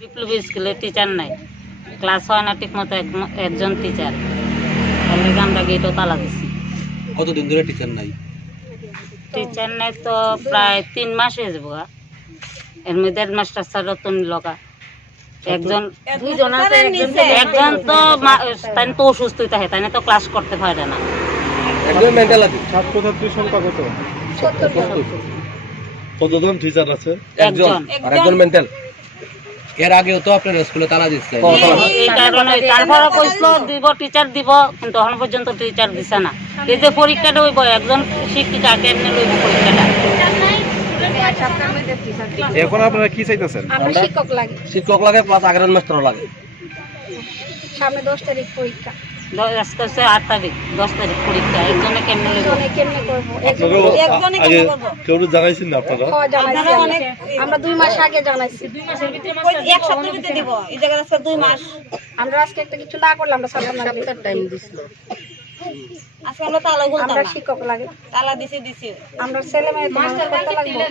বিপ্লবী স্কুলে টিচার নাই, ক্লাস হয় না ঠিক মতো, একজন টিচার। আমরা গেটও তালা দিচ্ছি। কতদিন ধরে টিচার নাই? টিচার নাই তো প্রায় 3 মাস হয়ে যাবো। এর মধ্যে হেডমাস্টার স্যার রতন লগা একজন একজন তো তাই তো অসুস্থ থাকে, তাই তো ক্লাস করতে পারে না। একজন মেন্টাল আছে। ছাত্রছাত্রীর সংখ্যা কত? কতজন টিচার আছে? একজন আর একজন মেন্টাল। এর আগেও তো আপনার স্কুলে তালা দিচ্ছে। এই কারণে তারপরে কইছিল দিব টিচার দিব, কিন্তু এখন পর্যন্ত টিচার দিছে না। এই যে পরীক্ষাটা হইব, একজন শিক্ষিকা কেমনে লইব পরীক্ষাটা? এখন আপনারা কি চাইতেছেন? আমরা শিক্ষক লাগে, শিক্ষক লাগে প্লাস আগের মাস্টার লাগে। সামনে 10 তারিখ পরীক্ষা, আজকে হচ্ছে 8 তারিখ, 10 তারিখ পরীক্ষা। একজনে কেমনে লইব? কেমনে করবো? কেউ জানাইছেন না আপনারা? আমরা 2 মাস আগে জানাইছি। 1 সপ্তাহের ভিতরে দিব। এই জায়গায় আজকে 2 মাস। আমরা আজকে একটা কিছু না করলে আমরা সপ্তাহ টাইম দিছিল। আজকে আমরা তালা খুলতাম আমরা না। শিক্ষক লাগে, তালা দিছি। আমরা ছেলে মেয়ে মাস্টার করতে লাগবে।